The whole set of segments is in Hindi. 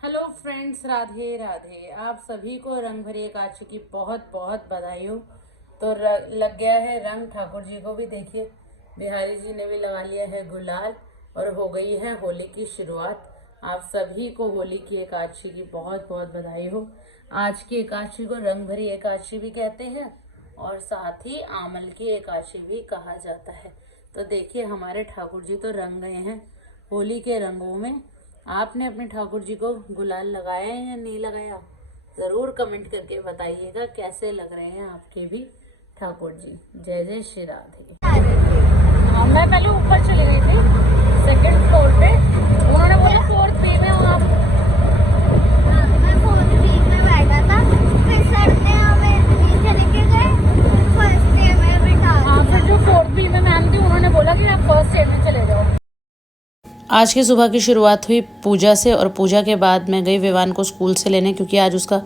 Hello friends, Radhe Radhe. आप सभी को रंग भरी एकादशी की बहुत बहुत बधाई हो। तो लग गया है रंग, ठाकुर जी को भी देखिए, बिहारी जी ने भी लगा लिया है गुलाल और हो गई है होली की शुरुआत। आप सभी को होली की एकादशी की बहुत बहुत बधाई हो। आज की एकादशी को रंग भरी एकादशी भी कहते हैं और साथ ही आमल की एकादशी भी कहा जाता है। तो देखिए, हमारे ठाकुर जी तो रंग गए हैं होली के रंगों में। आपने अपने ठाकुर जी को गुलाल लगाया है या नहीं लगाया? जरूर कमेंट करके बताइएगा कैसे लग रहे हैं आपके भी ठाकुर जी। जय जय श्री राधे। हाँ, मैं पहले ऊपर चली गई थी सेकंड फ्लोर पे, उन्होंने बोला फोर्थ बी में हो आप। मैं फोर्थ वीक में बैठा था, फिर सर ने हमें नीचे लेके गए, फिर फर्स्ट डे में बिठा हाँ, फिर जो फोर्थ बी में मैम थी उन्होंने बोला कि आप फर्स्ट डे में चले जाओ। आज की सुबह की शुरुआत हुई पूजा से और पूजा के बाद मैं गई विवान को स्कूल से लेने, क्योंकि आज उसका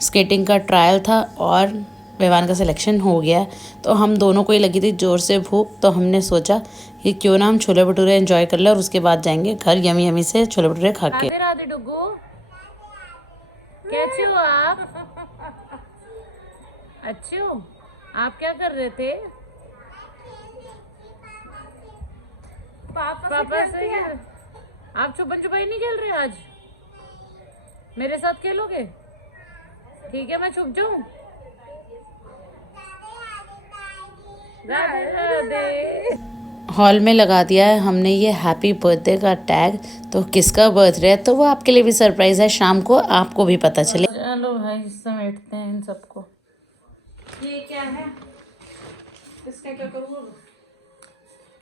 स्केटिंग का ट्रायल था और विवान का सिलेक्शन हो गया। तो हम दोनों को ही लगी थी ज़ोर से भूख, तो हमने सोचा कि क्यों ना हम छोले भटूरे एंजॉय कर ले और उसके बाद जाएंगे घर यमी यमी से छोले भटूरे खा के। राधे डुगू, कैसे हो आप? अच्छे हो? आप क्या कर रहे थे? पापा से आप छुपन छुपाई नहीं खेल रहे आज? मेरे साथ खेलोगे? ठीक है, मैं छुप जाऊं? राधे राधे। हॉल में लगा दिया है हमने ये हैप्पी बर्थडे का टैग। तो किसका बर्थडे है तो वो आपके लिए भी सरप्राइज है, शाम को आपको भी पता चले। चलो भाई, समेटते हैं इन सबको। ये क्या है? इसका क्या करूँ?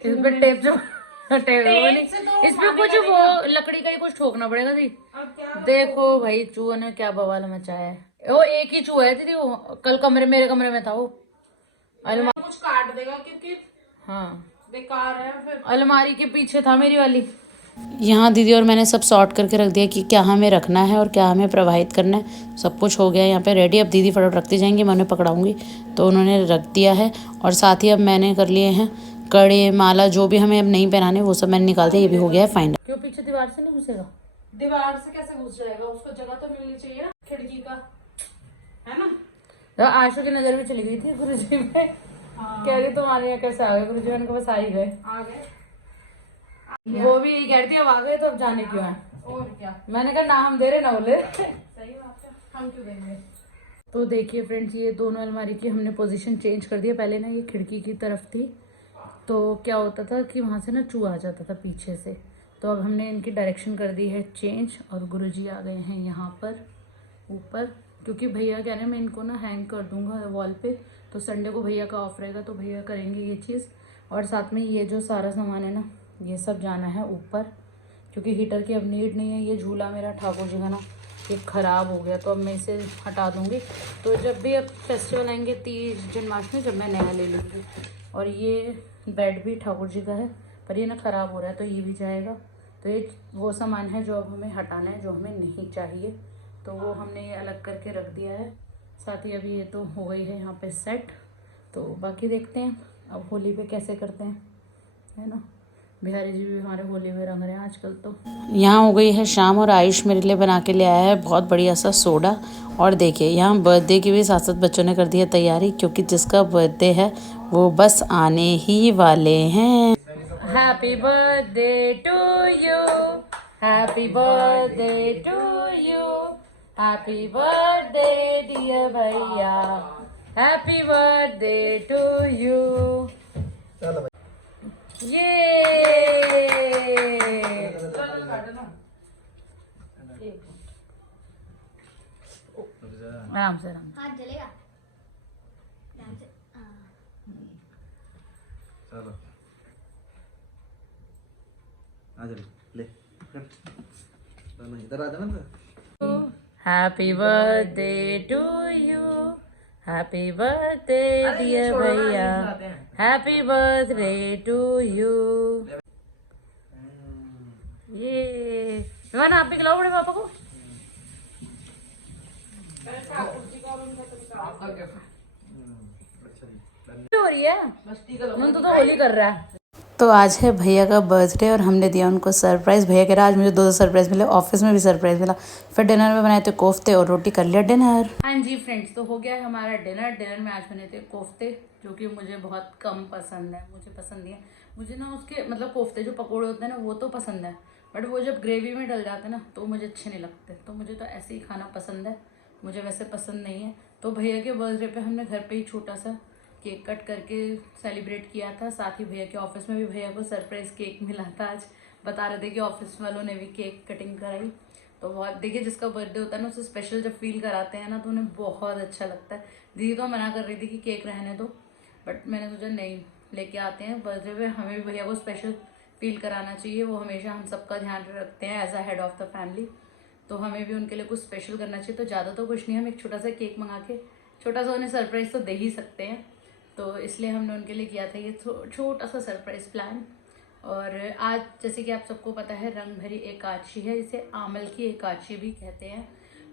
इस पे टेप जो टेप से तो इस पे कुछ वो लकड़ी का ही कुछ ठोकना पड़ेगा दी। अब क्या? देखो भाई, चूहे ने क्या बवाल मचाया है। वो एक ही चूहा है दीदी, वो कल मेरे कमरे में था वो। कुछ काट देगा क्योंकि हाँ, बेकार है फिर। अलमारी के पीछे था मेरी वाली। यहाँ दीदी और मैंने सब सॉर्ट करके रख दिया कि क्या हमें रखना है और क्या हमें प्रवाहित करना है। सब कुछ हो गया यहाँ पे रेडी। अब दीदी फटाफट रखती जाएंगी, मैं उन्हें पकड़ाऊंगी। तो उन्होंने रख दिया है और साथ ही अब मैंने कर लिए हैं कड़े माला, जो भी हमें अब नहीं पहनाने वो सब मैंने निकाल दिया। ये भी हो गया है फाइनल। क्यों पीछे दीवार से नहीं घुसेगा? दीवार से कैसे घुस जाएगा? उसको जगह तो मिलनी चाहिए ना, खिड़की का, है ना? तो आशु की नजर भी चली गई थी गुरु जी में। कह रही तुम्हारे यहाँ कैसे आ गए गुरु जी? मैंने कहा बस आ ही गए। आ गए। वो भी यही कहती है, अब आ गए तो अब जाने क्यों है? और क्या, मैंने कहा ना हम दे रहे ना बोले। सही बात है, हम क्यों देंगे। तो देखिए फ्रेंड्स, ये दोनों अलमारी की हमने पोजीशन चेंज कर दी है। पहले ना ये खिड़की की तरफ थी, तो क्या होता था कि वहाँ से ना चूहा आ जाता था पीछे से। तो अब हमने इनकी डायरेक्शन कर दी है चेंज और गुरुजी आ गए हैं यहाँ पर ऊपर, क्योंकि भैया कह रहे हैं मैं इनको ना हैंग कर दूंगा वॉल पे। तो संडे को भैया का ऑफ रहेगा तो भैया करेंगे ये चीज़। और साथ में ये जो सारा सामान है ना, ये सब जाना है ऊपर, क्योंकि हीटर की अब नीड नहीं है। ये झूला मेरा ठाकुर जी का ना, ये ख़राब हो गया, तो अब मैं इसे हटा दूँगी। तो जब भी अब फेस्टिवल आएंगे, तीज जन्माष्टमी, जब मैं नया ले लूँगी। और ये बेड भी ठाकुर जी का है, पर ये ना ख़राब हो रहा है तो ये भी जाएगा। तो ये वो सामान है जो अब हमें हटाना है, जो हमें नहीं चाहिए, तो वो हमने ये अलग करके रख दिया है। साथ ही अभी ये तो हो गई है यहाँ पे सेट। तो बाकी देखते हैं अब होली पे कैसे करते हैं, है ना। बिहारी जी भी हमारे होली में रंग रहे हैं आजकल। तो यहाँ हो गई है शाम और आयुष मेरे लिए बना के ले आया है बहुत बढ़िया सा सोडा। और देखिए, यहाँ बर्थडे की भी साथ साथ बच्चों ने कर दी है तैयारी, क्योंकि जिसका बर्थडे है वो बस आने ही वाले हैं। Happy birthday to you, happy birthday to you, happy birthday dear भैया, हैप्पी बर्थडे टू यू। ये आराम से हाथ जलेगा। चलो आ जा ले इधर आ जाना। Happy birthday to you, happy birthday dear भैया, हैप्पी बर्थडे टू यू। ये विवान, आप भी खिलाओ बड़े पापा को। हो रही है, तो होली कर रहा है। तो आज है भैया का बर्थडे और हमने दिया उनको सरप्राइज़। भैया कह रहा आज मुझे 2 सरप्राइज़ मिले, ऑफिस में भी सरप्राइज़ मिला। फिर डिनर में बनाए थे कोफ्ते और रोटी, कर लिया डिनर। हाँ जी फ्रेंड्स, तो हो गया है हमारा डिनर। डिनर में आज बने थे कोफ्ते, जो कि मुझे बहुत कम पसंद है, मुझे पसंद नहीं है। मुझे ना उसके मतलब कोफ्ते जो पकौड़े होते हैं ना वो तो पसंद है, बट वो जब ग्रेवी में डल जाते हैं ना तो मुझे अच्छे नहीं लगते। तो मुझे तो ऐसे ही खाना पसंद है, मुझे वैसे पसंद नहीं है। तो भैया के बर्थडे पे हमने घर पे ही छोटा सा केक कट करके सेलिब्रेट किया था। साथ ही भैया के ऑफिस में भी भैया को सरप्राइज केक मिला था। आज बता रहे थे कि ऑफिस वालों ने भी केक कटिंग कराई। तो बहुत देखिए, जिसका बर्थडे होता है ना उसे स्पेशल जब फील कराते हैं ना तो उन्हें बहुत अच्छा लगता है। दीदी तो मना कर रही थी कि केक रहने दो, बट मैंने सोचा नहीं, लेके आते हैं बर्थडे पे, हमें भी भैया को स्पेशल फील कराना चाहिए। वो हमेशा हम सबका ध्यान रखते हैं as a head of the family, तो हमें भी उनके लिए कुछ स्पेशल करना चाहिए। तो ज़्यादा तो कुछ नहीं, हम एक छोटा सा केक मंगा के छोटा सा उन्हें सरप्राइज तो दे ही सकते हैं। तो इसलिए हमने उनके लिए किया था ये छोटा सा सरप्राइज प्लान। और आज जैसे कि आप सबको पता है रंग भरी एकादशी है, इसे आमल की एकादशी भी कहते हैं।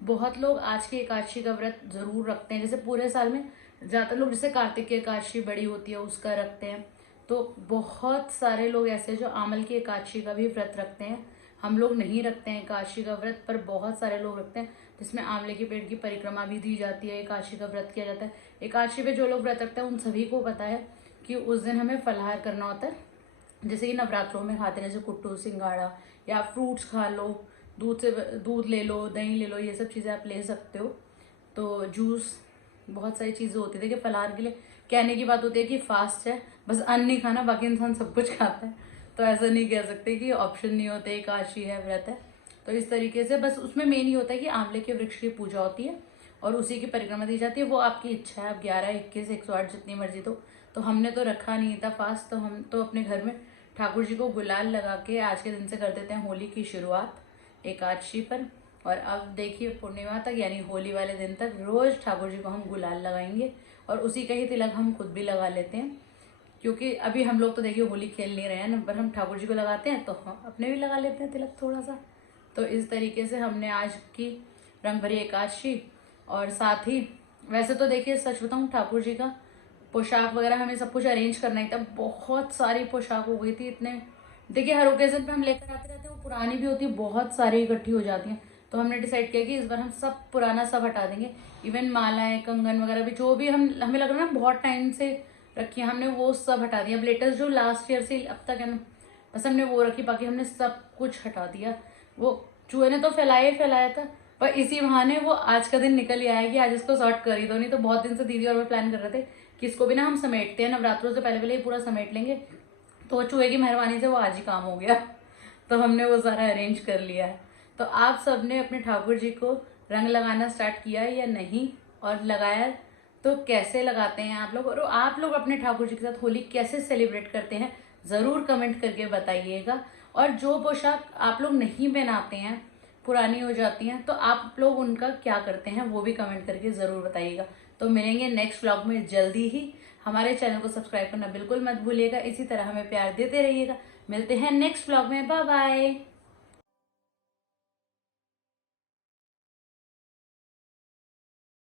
बहुत लोग आज की एकादशी का व्रत जरूर रखते हैं। जैसे पूरे साल में ज़्यादातर लोग जैसे कार्तिक की एकादशी बड़ी होती है उसका रखते हैं, तो बहुत सारे लोग ऐसे जो आमल की एकादशी का भी व्रत रखते हैं। हम लोग नहीं रखते हैं एकादशी का व्रत, पर बहुत सारे लोग रखते हैं, जिसमें आंवले के पेड़ की परिक्रमा भी दी जाती है, एकादशी का व्रत किया जाता है। एकादशी पे जो लोग व्रत रखते हैं उन सभी को पता है कि उस दिन हमें फलाहार करना होता है। जैसे कि नवरात्रों में खाते हैं, जैसे कुट्टू, सिंगाड़ा, या फ्रूट्स खा लो, दूध ले लो, दही ले लो, ये सब चीज़ें आप ले सकते हो। तो जूस, बहुत सारी चीज़ें होती थी कि फलाहार के लिए कहने की बात होती है कि फास्ट है, बस अन्न नहीं खाना, बाकी इंसान सब कुछ खाता है। तो ऐसा नहीं कह सकते कि ऑप्शन नहीं होते, एकादशी है, व्रत है। तो इस तरीके से बस उसमें मेन ही होता है कि आंवले के वृक्ष की पूजा होती है और उसी की परिक्रमा दी जाती है। वो आपकी इच्छा है, आप 11, 21, 108 जितनी मर्जी तो हमने तो रखा नहीं था फास्ट। तो हम तो अपने घर में ठाकुर जी को गुलाल लगा के आज के दिन से कर देते हैं होली की शुरुआत एकादशी पर। और अब देखिए पूर्णिमा तक, यानी होली वाले दिन तक रोज ठाकुर जी को हम गुलाल लगाएंगे और उसी का ही तिलक हम खुद भी लगा लेते हैं। क्योंकि अभी हम लोग तो देखिए होली खेल नहीं रहे हैं ना, पर हम ठाकुर जी को लगाते हैं तो हम अपने भी लगा लेते हैं तिलक थोड़ा सा। तो इस तरीके से हमने आज की रंग भरी एकादशी। और साथ ही वैसे तो देखिए सच बताऊं, ठाकुर जी का पोशाक वगैरह हमें सब कुछ अरेंज करना ही था। बहुत सारी पोशाक हो गई थी, इतने देखिए हर ओकेजन पे हम लेकर आते रहते हैं, वो पुरानी भी होती है, बहुत सारी इकट्ठी हो जाती हैं। तो हमने डिसाइड किया कि इस बार हम सब पुराना सब हटा देंगे। इवन मालाएं, कंगन वगैरह भी जो भी हमें लग रहा है ना बहुत टाइम से रखी है, हमने वो सब हटा दिया। अब लेटेस्ट जो लास्ट ईयर से अब तक है ना, बस हमने वो रखी, बाकी हमने सब कुछ हटा दिया। वो चूहे ने तो फैलाया ही फैलाया था, पर इसी बहाने वो आज का दिन निकल ही आया कि आज इसको सॉर्ट कर ही दो। नहीं तो बहुत दिन से दीदी और मैं प्लान कर रहे थे कि इसको भी ना हम समेटते हैं, नवरात्रों से पहले पहले ही पूरा समेट लेंगे। तो चूहे की मेहरबानी से वो आज ही काम हो गया। तो हमने वो सारा अरेंज कर लिया है। तो आप सबने अपने ठाकुर जी को रंग लगाना स्टार्ट किया है या नहीं, और लगाया तो कैसे लगाते हैं आप लोग, और आप लोग अपने ठाकुर जी के साथ होली कैसे सेलिब्रेट करते हैं ज़रूर कमेंट करके बताइएगा। और जो पोशाक आप लोग नहीं पहनाते हैं, पुरानी हो जाती हैं, तो आप लोग उनका क्या करते हैं वो भी कमेंट करके ज़रूर बताइएगा। तो मिलेंगे नेक्स्ट व्लॉग में जल्दी ही। हमारे चैनल को सब्सक्राइब करना बिल्कुल मत भूलिएगा, इसी तरह हमें प्यार देते रहिएगा। मिलते हैं नेक्स्ट व्लॉग में, बाय बाय।